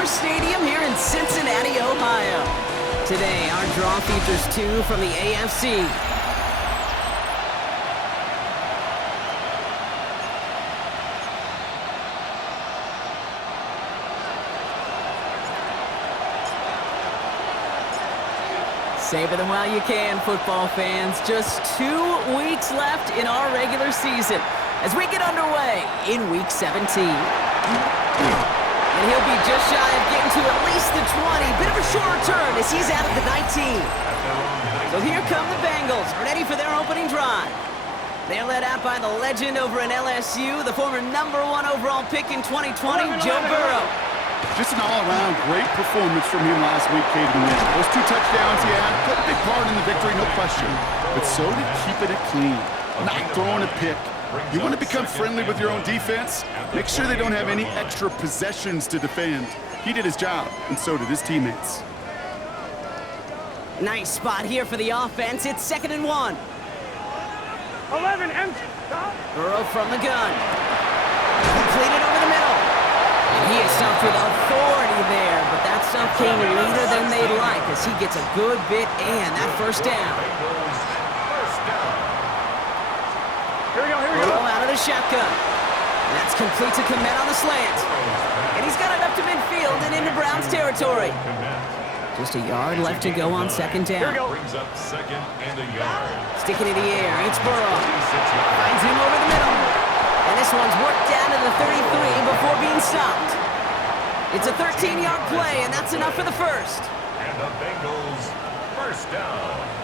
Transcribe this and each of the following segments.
Indoor Stadium here in Cincinnati, Ohio. Today, our draw features two from the AFC. Savor them while you can, football fans. Just 2 weeks left in our regular season as we get underway in Week 17. And he'll be just shy of getting to at least the 20. Bit of a shorter turn as he's out of the 19. So here come the Bengals, ready for their opening drive. They're led out by the legend over in LSU, the former #1 overall pick in 2020, Joe Burrow. Just an all-around great performance from him last week, Caden. Those 2 touchdowns he had played a big part in the victory, no question. But so did keeping it clean, not throwing a pick. You want to become friendly with your own defense? Make sure they don't have any extra possessions to defend. He did his job, and so did his teammates. Nice spot here for the offense. It's 2nd and 1. 11, empty. Burrow from the gun. Completed over the middle. And he is stumped with authority there, but that stump came later than they'd like as he gets a good bit and that first down. Here we go. Burrow out of the shotgun. And that's complete to Komet on the slant. And he's got it up to midfield and into Browns territory. Just a yard left to go on 2nd down. Brings up 2nd and a yard. Sticking in the air, it's Burrow. Finds him over the middle. And this one's worked down to the 33 before being stopped. It's a 13-yard play, and that's enough for the first. And the Bengals first down.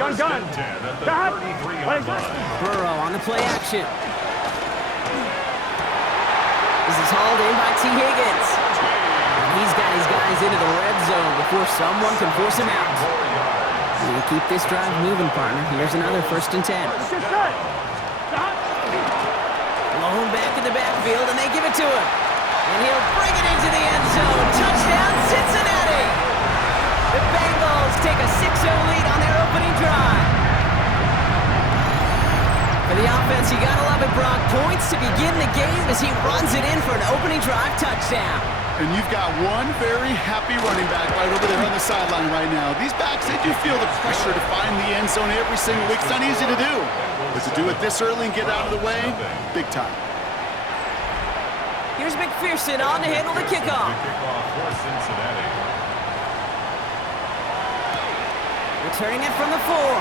Gun. First and 10 at the 33-yard line. Burrow on the play action. This is hauled in by T. Higgins. He's got his guys into the red zone before someone can force him out. You keep this drive moving, partner. Here's another 1st and 10. Blown back in the backfield, and they give it to him. And he'll bring it into the end zone. Touchdown, Cincinnati! The Bengals take a 6-0 lead on their opening drive. For the offense, you gotta love it, Brock. Points to begin the game as he runs it in for an opening drive touchdown. And you've got one very happy running back right over there on the sideline right now. These backs, they do feel the pressure to find the end zone every single week. It's not easy to do. But to do it this early and get out of the way, big time. Here's McPherson on to handle the kickoff. For Cincinnati. Returning it from the 4.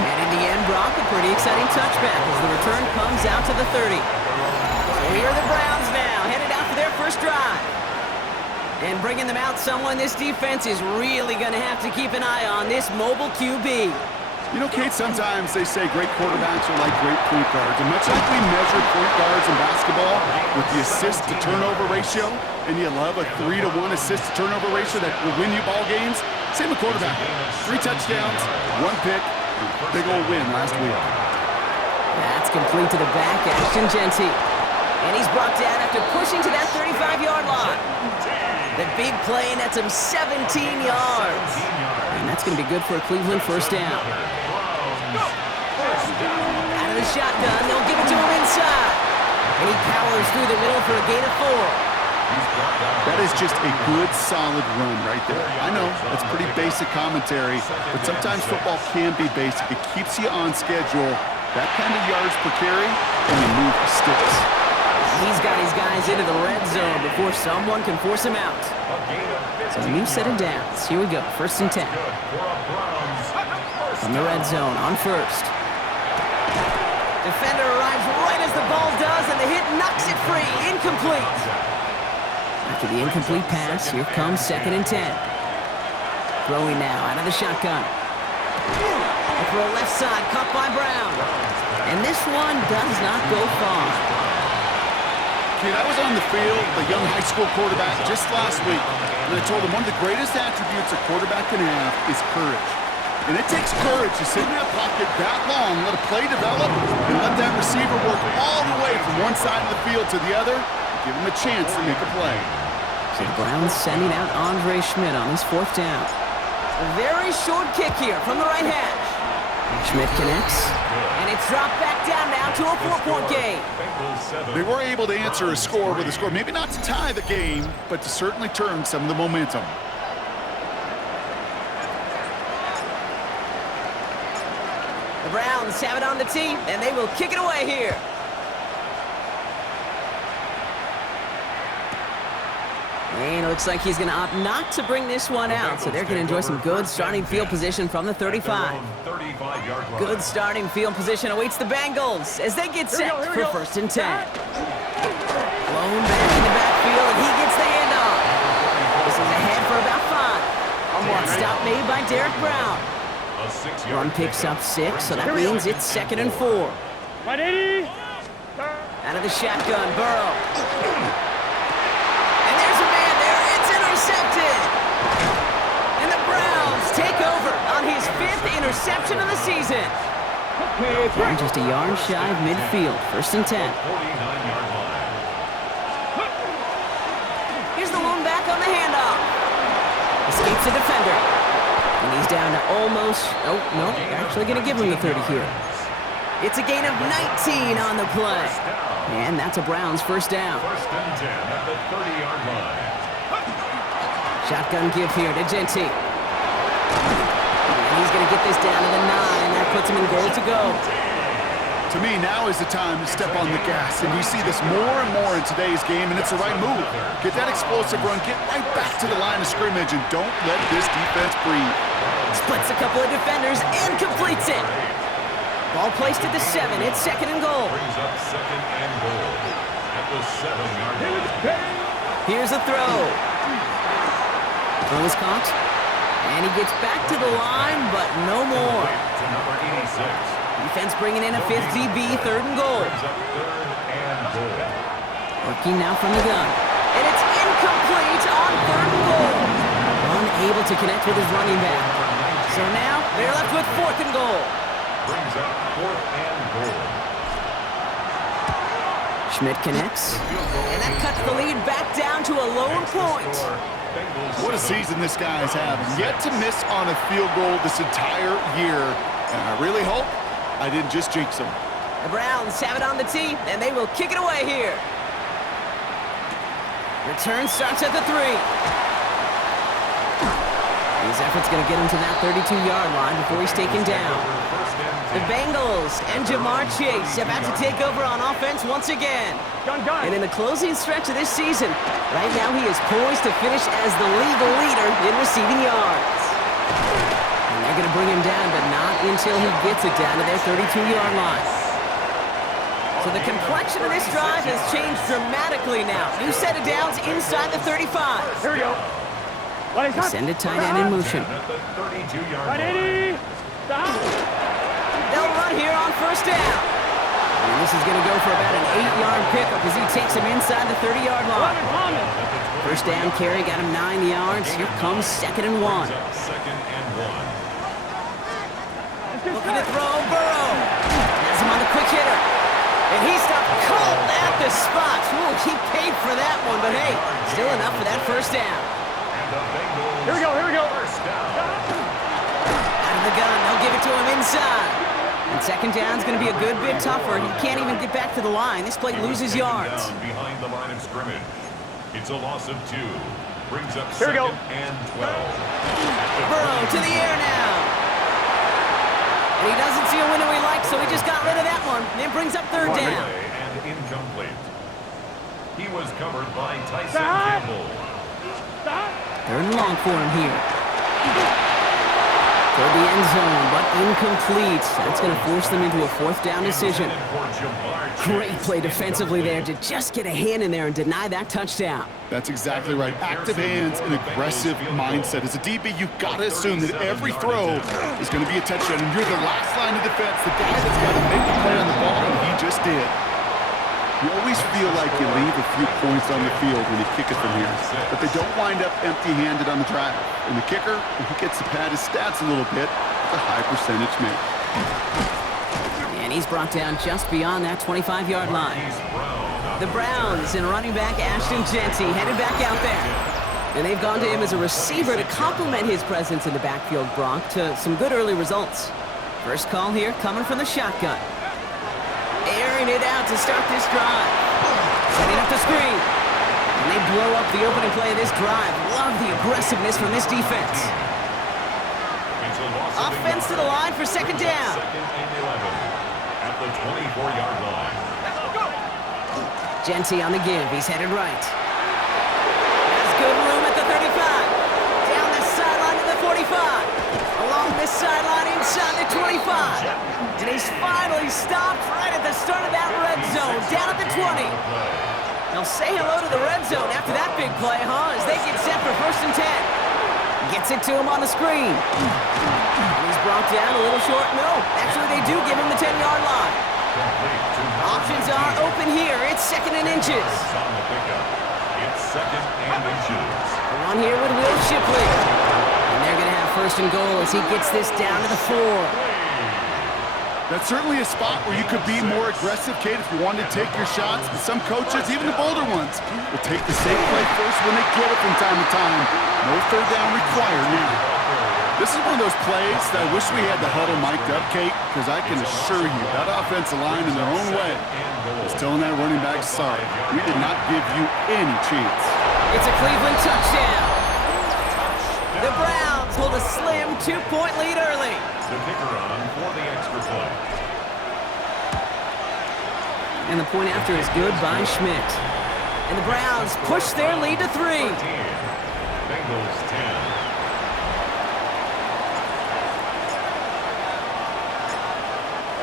And in the end, Brock, a pretty exciting touchback as the return comes out to the 30. So here are the Browns now, headed out for their first drive. And bringing them out, someone this defense is really going to have to keep an eye on, this mobile QB. You know, Kate, sometimes they say great quarterbacks are like great point guards. And much like we measure point guards in basketball with the assist-to-turnover ratio, and you love a 3-to-1 assist-to-turnover ratio that will win you ball games, same with quarterback. 3 touchdowns, 1 pick, big old win last week. That's complete to the back, Ashton Genty. And he's brought down after pushing to that 35-yard line. The big play, and that's him 17 yards. And that's going to be good for a Cleveland first down. Out of the shotgun, they'll give it to him inside. And he powers through the middle for a gain of 4. That is just a good, solid run right there. I know, that's pretty basic commentary, but sometimes football can be basic. It keeps you on schedule. That kind of yards per carry, and you move the sticks. He's got his guys into the red zone before someone can force him out. So a new set of downs. Here we go, 1st and 10. From the red zone on 1st. Defender arrives right as the ball does, and the hit knocks it free. Incomplete. After the incomplete pass, here comes 2nd and 10. Throwing now out of the shotgun. A throw left side, caught by Brown. And this one does not go far. Kid, I was on the field, the young high school quarterback, just last week, and I told him one of the greatest attributes a quarterback can have is courage. And it takes courage to sit in that pocket that long, let a play develop, and let that receiver work all the way from one side of the field to the other, and give him a chance to make a play. So the Browns sending out Andre Schmidt on his 4th down. A very short kick here from the right hash. Schmidt connects, and And it's dropped back down now to a 4-point game. Bengals 7. They were able to answer a score with a score. Maybe not to tie the game, but to certainly turn some of the momentum. The Browns have it on the tee, and they will kick it away here. And it looks like he's going to opt not to bring this one out, so they're going to enjoy some good starting field position from the 35. 35-yard line. Good starting field position awaits the Bengals as they get set for 1st and 10. Blown back in the backfield, and he gets the handoff. This is ahead for about 5. Stop made by Derek Brown. A 6-yard Run picks up 6, so that means it's 2nd and 4. 180. Out of the shotgun, Burrow. And there's a man there. It's intercepted. And the Browns take over on his 5th interception of the season. And just a yard shy of midfield. 1st and 10. 49-yard line. Here's the lone back on the handoff. Escapes the defender. And he's down to almost... Oh, no. They're actually going to give him the 30 here. It's a gain of 19 on the play. And that's a Browns 1st down. 1st and 10 at the 30-yard line. Shotgun give here to Genty. And he's going to get this down to the 9. That puts him in goal to go. To me, now is the time to step on the gas, and you see this more and more in today's game, and it's the right move. Get that explosive run, get right back to the line of scrimmage, and don't let this defense breathe. Splits a couple of defenders and completes it. Ball placed at the 7. It's 2nd and goal. Brings up 2nd and goal at the 7-yard line. Here's a throw. Throw is caught. And he gets back to the line, but no more. To number 86. Defense bringing in a 5th DB, 3rd and goal. Brings up 3rd and goal. Working now from the gun. And it's incomplete on 3rd and goal. Unable to connect with his running back. So now they're left with 4th and goal. Brings up 4th and goal. Schmidt connects. And that cuts the lead back down to a lone point. What a season this guy's having. Yet to miss on a field goal this entire year. And I really hope I didn't just jinx him. The Browns have it on the tee, and they will kick it away here. Return starts at the 3. His effort's going to get him to that 32-yard line before he's taken down. The Bengals and Jamar Chase about to take over on offense once again. And in the closing stretch of this season, right now he is poised to finish as the league leader in receiving yards. And they're going to bring him down, but not until he gets it down to their 32-yard line. So the complexion of this drive has changed dramatically now. New set of downs inside the 35. Here we go. Send a tight end in motion. At the 32-yard 180. line. Stop. They'll run here on 1st down. And this is going to go for about an 8-yard pickup as he takes him inside the 30-yard line. 1st down carry got him 9 yards. Here comes 2nd and 1. Brings up 2nd and 1. Looking to throw, Burrow. Has him on the quick hitter. And he stopped cold at the spot. Ooh, he paid for that one, but hey, still enough for that 1st down. And the Bengals. Here we go. Here we go. 1st down. Out of the gun, they'll give it to him inside. And 2nd down's going to be a good bit tougher. He can't even get back to the line. This play loses yards. Down behind the line of scrimmage. It's a loss of 2. Brings up Here we go. 2nd and 12. Burrow to the air now. And he doesn't see a window he likes, so he just got rid of that one. And it brings up 3rd down. And incomplete. He was covered by Tyson Stop. Campbell. Stop. 3rd and long for him here. For the end zone, but incomplete. That's going to force them into a 4th down decision. Great play defensively there to just get a hand in there and deny that touchdown. That's exactly right. Active hands and aggressive mindset. As a DB, you've got to assume that every throw is going to be a touchdown, and you're the last line of defense, the guy that's got to make the play on the ball, and he just did. You always feel like you leave a few points on the field when you kick it from here, but they don't wind up empty-handed on the drive. And the kicker, if he gets to pad his stats a little bit, it's a high percentage make. And he's brought down just beyond that 25-yard line. The Browns and running back Ashton Genty headed back out there. And they've gone to him as a receiver to complement his presence in the backfield, Brock, to some good early results. First call here coming from the shotgun. it out to start this drive. Setting up the screen. And they blow up the opening play of this drive. Love the aggressiveness from this defense. Offense to the line for second down. Second and 11 at the 24-yard line. Genty on the give. He's headed right. Has good room at the 35. Down the sideline to the 45. Along this sideline inside the 25. And he's finally stopped right at the start of that red zone. Down at the 20. They'll say hello to the red zone after that big play, huh? As they get set for 1st and 10. Gets it to him on the screen. And he's brought down a little short. No, actually they do give him the 10-yard line. Options are open here. It's 2nd and inches. It's 2nd and inches. We're on here with Will Shipley. And they're going to have 1st and goal as he gets this down to the 4. That's certainly a spot where you could be more aggressive, Kate, if you wanted to take your shots. But some coaches, even the bolder ones, will take the safe play first when they get it from time to time. No 3rd down required now. This is one of those plays that I wish we had the huddle mic'd up, Kate, because I can assure you that offensive line in their own way is telling that running back, sorry, we did not give you any chance. It's a Cleveland touchdown. The Browns hold a slim 2-point lead early. The kicker on for the extra point. And the point after is good by Schmidt. And the Browns push their lead to 3. 13. Bengals 10.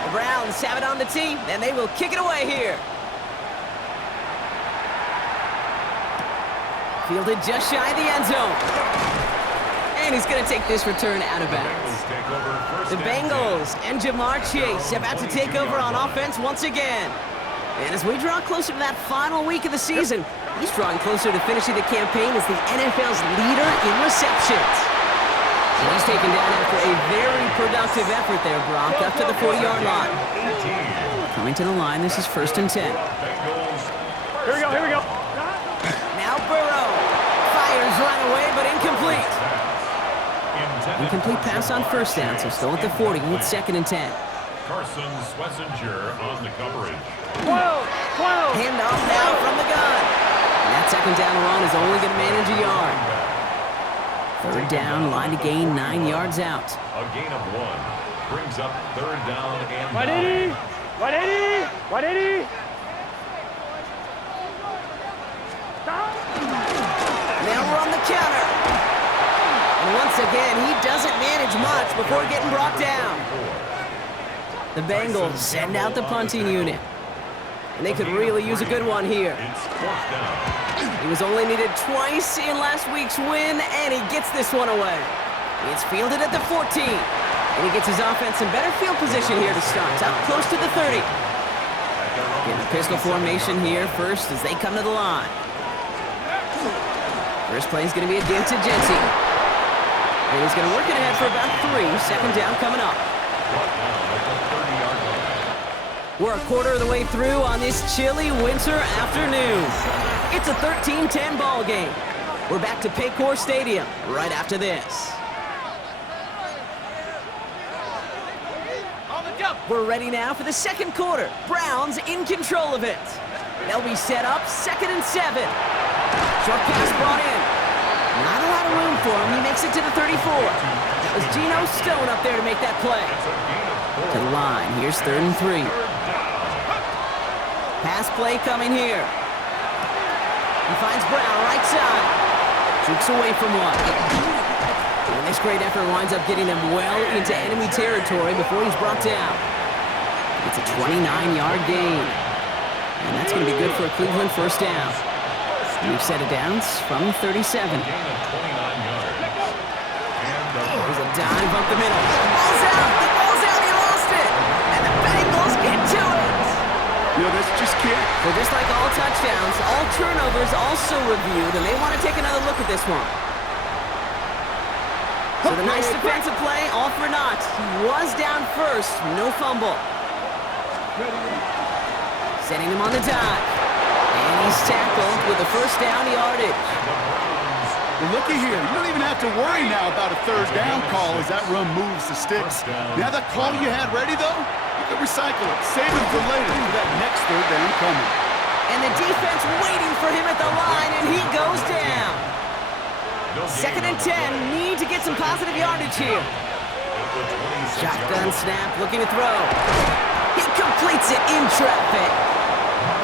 The Browns have it on the tee, and they will kick it away here. Fielded just shy of the end zone. And he's going to take this return out of bounds. The Bengals and Jamar Chase about to take over on offense once again. And as we draw closer to that final week of the season, he's drawing closer to finishing the campaign as the NFL's leader in receptions. And he's taken down after a very productive effort there, Brock, up to the 40-yard line. Coming to the line, this is 1st and 10. Here we go, here we go. Now Burrow fires right away, but incomplete. Incomplete pass on 1st down, so still at the 40 with 2nd and 10. Carson Schlesinger on the coverage. 12. Handoff now from the gun. And that 2nd down run is only going to manage a yard. 3rd down, line to gain 9 yards out. A gain of 1 brings up 3rd down and 180. 180. 180. Stop. Now we're on the counter. And once again, he doesn't manage much before getting brought down. The Bengals send out the punting unit. And they could really use a good one here. it's 4th down. He was only needed twice in last week's win, and he gets this one away. It's fielded at the 14. And he gets his offense in better field position here to start, up close to the 30. Getting the pistol formation here first as they come to the line. First play is going to be a give to Genty. And he's going to work it ahead for about 3. 2nd down coming up. We're a quarter of the way through on this chilly winter afternoon. It's a 13-10 ball game. We're back to Paycor Stadium right after this. We're ready now for the 2nd quarter. Browns in control of it. They'll be set up 2nd and 7. Short pass brought in. Not a lot of room for him. He makes it to the 34. That was Geno Stone up there to make that play. To the line. Here's 3rd and 3. Pass play coming here. He finds Brown right side. Jukes away from one. And this great effort winds up getting them well into enemy territory before he's brought down. It's a 29-yard gain. And that's going to be good for a Cleveland 1st down. New set of downs from 37. There's a dive up the middle. The ball's out! The ball's out! He lost it! And the Bengals get to it! You know, that's just kid. So just like all touchdowns, all turnovers also reviewed, and they want to take another look at this one. So the nice defensive play, all for naught. He was down first, no fumble. Setting him on the dive. And he's tackled with the 1st down yardage. Well, looky here. You don't even have to worry now about a 3rd down call as that run moves the sticks. Now that call you had ready, though, you could recycle it, save it for later for that next third down coming. And the defense waiting for him at the line, and he goes down. 2nd and 10, need to get some positive yardage here. Shotgun snap, looking to throw. He completes it in traffic.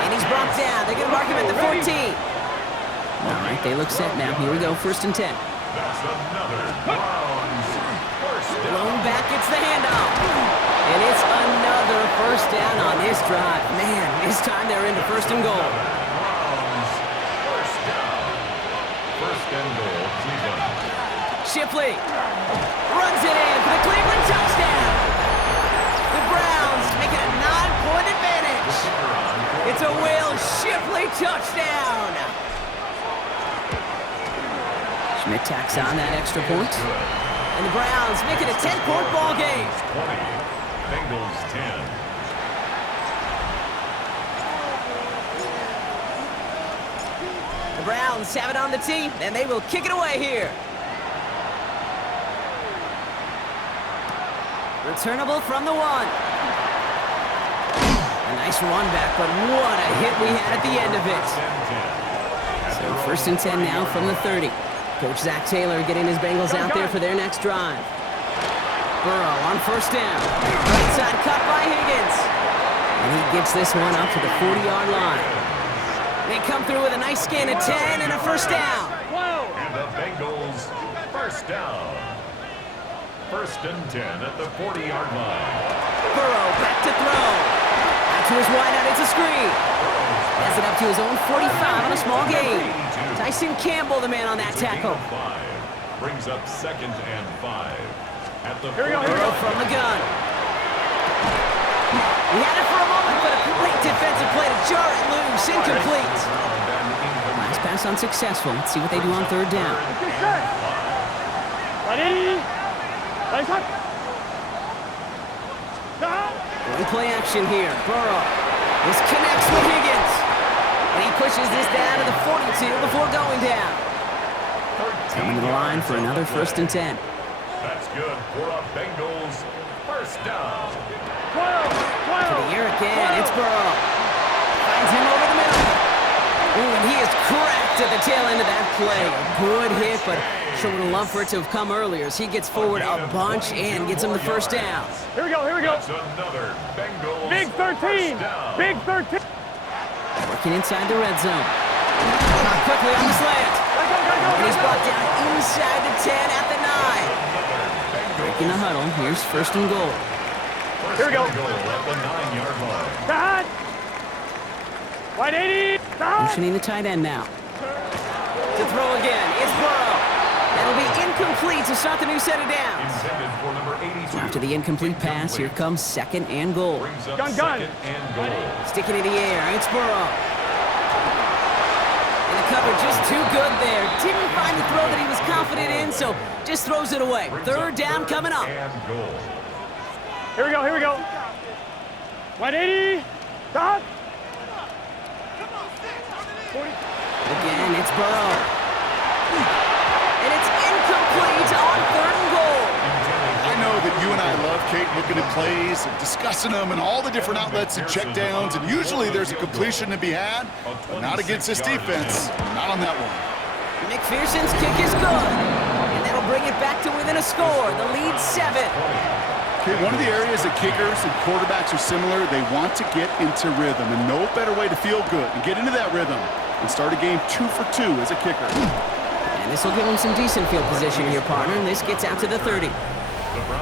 And he's brought down. They're going to mark him at the 14. All right, they look set now. Here we go, 1st and 10. That's another Browns first down. Blown back, gets the handoff. And it's another 1st down on this drive. Man, this time they're into 1st and goal. Browns first down. 1st and goal, Cleveland. Shipley runs it in for the Cleveland touchdown. The Browns make it a 9-point advantage. It's a Will Shipley touchdown. Schmidt tacks on that extra point. And the Browns make it a 10-point ball game. 20. Bengals 10. The Browns have it on the tee, and they will kick it away here. Returnable from the 1. A nice run back, but what a hit we had at the end of it. So 1st and 10 now from the 30. Coach Zach Taylor getting his Bengals out there for their next drive. Burrow on 1st down. Right side cut by Higgins. And he gets this one up to the 40-yard line. They come through with a nice gain of 10 and a 1st down. And the Bengals first down. 1st and 10 at the 40-yard line. Burrow back to throw. Out to his wideout, it's a screen. Has it up to his own 45 on a small gain. Tyson Campbell, the man on that tackle. Brings up 2nd and 5. At the Burrow from the gun. He had it for a moment, but a great defensive play to jar it loose. Incomplete. Last pass unsuccessful. Let's see what they do on 3rd down. One play action here. Burrow. This connects with Higgins. And he pushes this down to the 42 before going down. Coming to the line for another 1st and 10. That's good for a Bengals first down. To the air again. It's Burrow. Finds him over the middle. Ooh, and he is cracked at the tail end of that play. A good hit, but sure would have loved for it to have come earlier as he gets forward a bunch and gets him the 1st down. Here we go, here we go. That's another Bengals Big 13. Big 13. Working inside the red zone. Quickly on the slant. And he's brought down inside the 10 at the 9. Breaking the huddle. Here's 1st and goal. Here we go. Goal at the 9-yard line. Dad. 180. Motioning the tight end now. To throw again. It's Burrow. That'll be incomplete to start the new set of downs. Intended for number 82. After the incomplete pass, here comes 2nd and goal. Brings up Gun. 2nd and goal. Sticking in the air. It's Burrow. And the cover just too good there. Didn't find the throw that he was confident in, so just throws it away. 3rd down coming up. And goal. Here we go, here we go. 180. Stop. Again, it's Burrow. And it's incomplete on 3rd and goal. I know that you and I love, Kate, looking at plays and discussing them and all the different outlets and check downs, and usually there's a completion to be had, but not against this defense. Not on that one. McPherson's kick is good. And that'll bring it back to within a score. The lead 7. Okay, one of the areas that kickers and quarterbacks are similar, they want to get into rhythm, and no better way to feel good and get into that rhythm and start a game 2 for 2 as a kicker. And this will give him some decent field position here, partner. And this gets out to the 30.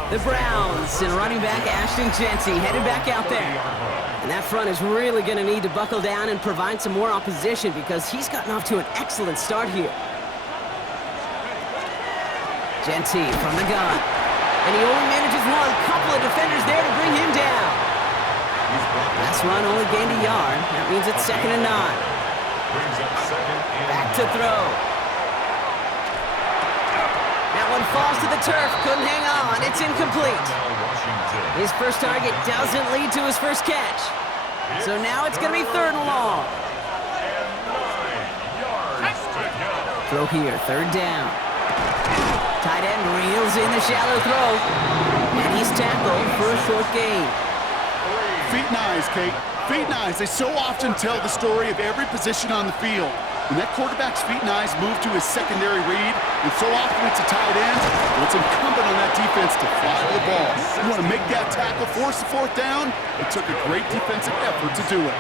The Browns and running back Ashton Jeanty headed back out there. And that front is really going to need to buckle down and provide some more opposition because he's gotten off to an excellent start here. Jeanty from the gun. And he only manages one. Couple of defenders there to bring him down. Last run only gained a yard. That means it's 2nd and 9. Brings up 2nd and Back to throw. That one falls to the turf. Couldn't hang on. It's incomplete. Washington. His first target doesn't lead to his first catch. So now it's going to be 3rd and long. 9 yards to go. Throw here. 3rd down. Tight end reels in the shallow throw. And he's tackled for a short gain. feet and eyes, Kate. Feet and eyes, they so often tell the story of every position on the field. When that quarterback's feet and eyes move to his secondary read, and so often it's a tight end, well, it's incumbent on that defense to fly to the ball. You want to make that tackle, force the fourth down? It took a great defensive effort to do it.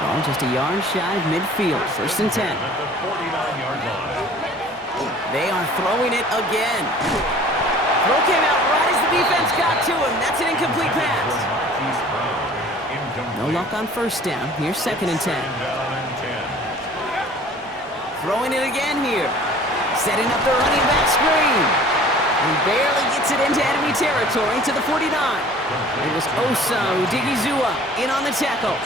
Ball just a yard shy of midfield. 1st and 10. At the 49-yard line. They are throwing it again. Throw came out right as the defense got to him. That's an incomplete pass. No luck on 1st down. Here's 2nd and 10. Throwing it again here. Setting up the running back screen. He barely gets it into enemy territory to the 49. It was Osa Odigizua in on the tackle.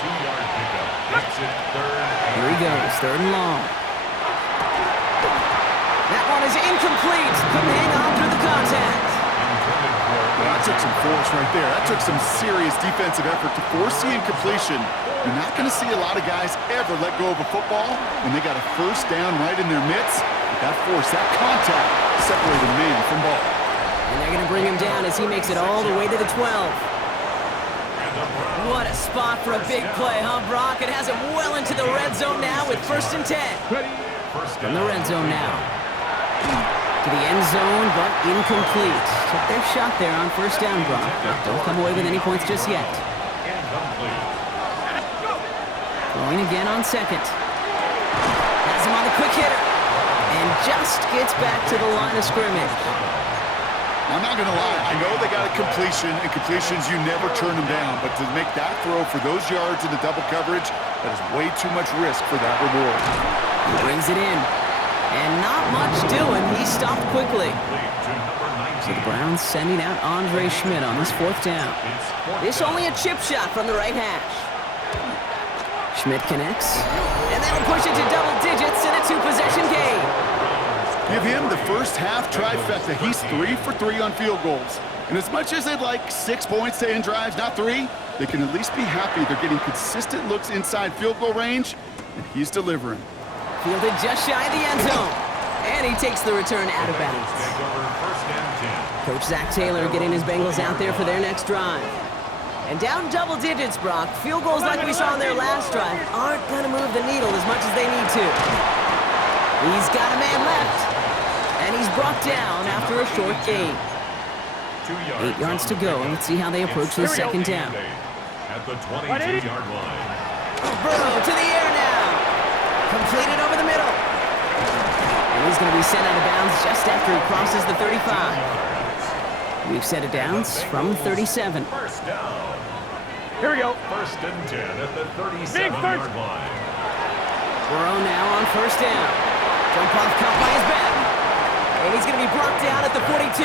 Here he goes, 3rd and long. That one is incomplete. Couldn't hang on through the contact. Well, that took some force right there. That took some serious defensive effort to force the incompletion. You're not going to see a lot of guys ever let go of a football when they got a 1st down right in their midst. But that force, that contact, separated man from ball. And they're going to bring him down as he makes it all the way to the 12. What a spot for a big play, huh, Brock? It has him well into the red zone now with 1st and 10. In the red zone now. To the end zone, but incomplete. Took their shot there on 1st down, Brock, but don't come away with any points just yet. Throwing again on 2nd. Has him on the quick hitter. And just gets back to the line of scrimmage. I'm not going to lie. I know they got a completion, and completions, you never turn them down. But to make that throw for those yards into double coverage, that is way too much risk for that reward. He brings it in. And not much doing. He stopped quickly. So the Browns sending out Andre Schmidt on this 4th down. This only a chip shot from the right hash. Schmidt connects. And that'll push it to double digits in a 2-possession game. Give him the first half trifecta. He's 3 for 3 on field goals. And as much as they'd like 6 points to end drives, not 3, they can at least be happy they're getting consistent looks inside field goal range, and he's delivering. Fielded just shy of the end zone. And he takes the return out of bounds. Coach Zach Taylor getting his Bengals out there for their next drive. And down double digits, Brock. Field goals like we saw in their last drive aren't going to move the needle as much as they need to. He's got a man left. And he's brought down after a short gain. 8 yards to go, and let's see how they approach this 2nd down. At the 22-yard line. Burrow to the air now. Completed over the middle. And he's going to be sent out of bounds just after he crosses the 35. We've set it downs from 37. 1st down. Here we go. 1st and 10 at the 37-yard line. Burrow now on 1st down. Jump off cut by his back. And he's going to be brought down at the 42.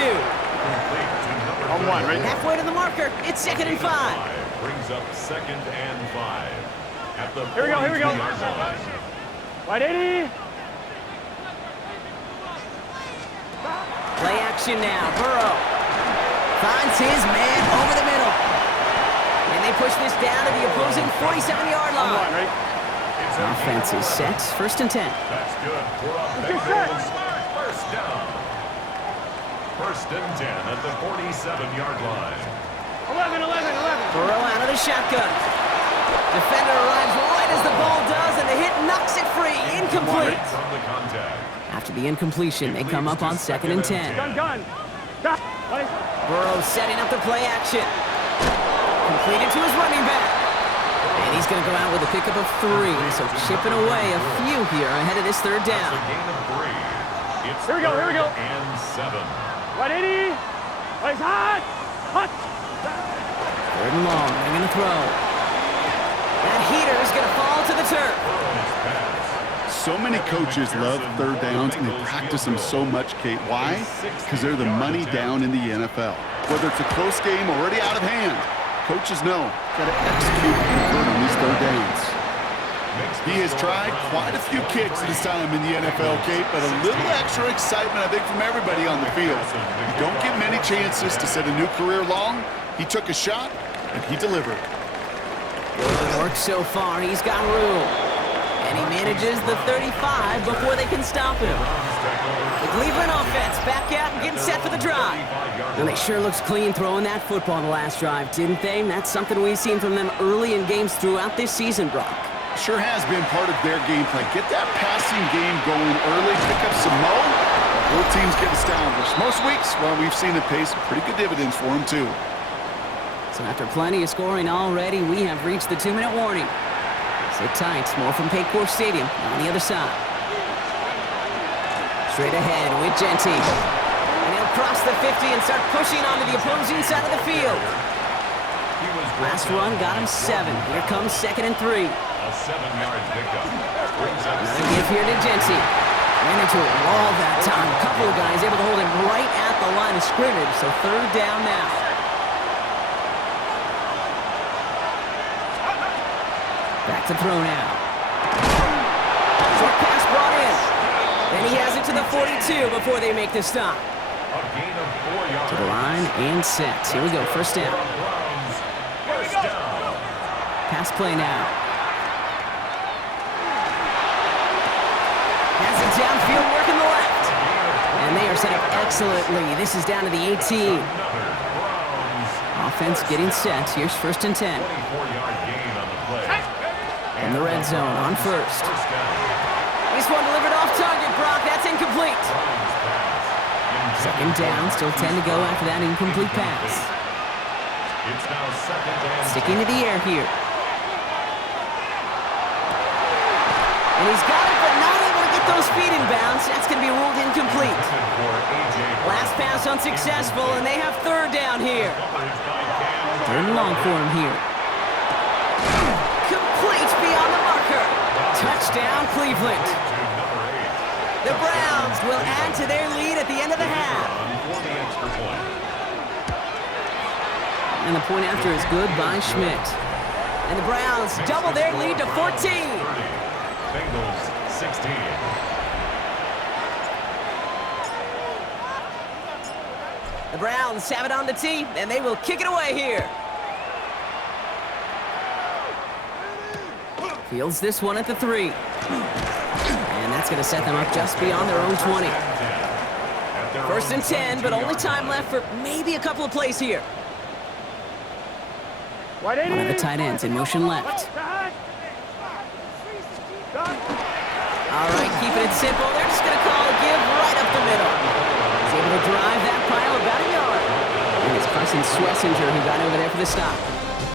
On 1, right? Halfway to the marker. It's 2nd and 5. Brings up 2nd and 5. At the Here we go, here we go. 42-yard line. Wide 80. Play action now. Burrow finds his man over the middle. And they push this down to the opposing 47-yard On 1, line. right? Offense is set. 1st and 10. That's good for a Bengals 1st down. 1st and 10 at the 47-yard line. 11. Burrow out of the shotgun. Defender arrives right as the ball does, and the hit knocks it free. Incomplete. From the contact. After the incompletion, they come up on 2nd and 10. Gun. Buddy. Burrow setting up the play action. Completed to his running back. And he's going to go out with a pickup of 3, so chipping away a few here ahead of this 3rd down. A gain of 3. It's Here we go. 3rd and 7. Wide 80. Plays hot. 3rd and long. They're going to throw. That heater is going to fall to the turf. So many coaches love 3rd downs, and they practice them so much, Kate. Why? Because they're the money down in the NFL. Whether it's a close game already out of hand, coaches know got to execute and convert on these 3rd downs. He has tried quite a few kicks in his time in the NFL, Kate, but a little extra excitement, I think, from everybody on the field. You don't get many chances to set a new career long. He took a shot, and he delivered. Good work so far. He's got room. And he manages the 35 before they can stop him. The Cleveland offense back out and getting set for the drive. And they sure looks clean throwing that football the last drive, didn't they? And that's something we've seen from them early in games throughout this season, Brock. Sure has been part of their game plan. Get that passing game going early, pick up some mo. Both teams get established. Most weeks, well, we've seen it pay some pretty good dividends for them, too. So after plenty of scoring already, we have reached the 2-minute warning. Sit tight, more from Paycor Stadium on the other side. Straight ahead with Genty. And he'll cross the 50 and start pushing onto the opposing side of the field. Last run got him 7. Here comes 2nd and 3. A 7-yard pickup. Another give here to Genty. Ran into a wall that time. A couple of guys able to hold him right at the line of scrimmage, so 3rd down now. Back to throw now. Short pass brought in. And he has it to the 42 before they make the stop. A gain of 4 yards. To the line and set. Here we go, 1st down. First down. Pass play now. Has it downfield, working the left. And they are set up excellently. This is down to the 18. Offense getting set. Here's 1st and 10. 24-yard gain on the play. In the red zone on 1st. This one delivered off target, Brock. That's incomplete. 2nd down, still 10 to go after that incomplete pass. It's now 2nd and Sticking to the air here. And he's got it, but not able to get those feet in bounds. That's going to be ruled incomplete. Last pass unsuccessful, and they have 3rd down here. 3rd and long for him here. Complete beyond the marker. Touchdown, Cleveland. The Browns will add to their lead at the end of the half. And the point after is good by Schmidt. And the Browns double their lead to 14. Bengals 16. The Browns have it on the tee, and they will kick it away here. Fields this one at the 3. And that's going to set them up just beyond their own 20. 1st and 10, but only time left for maybe a couple of plays here. One of the tight ends in motion left. All right, keeping it simple. They're just going to call a give right up the middle. He's able to drive that pile about a yard. And it's Carson Swessinger who got over there for the stop.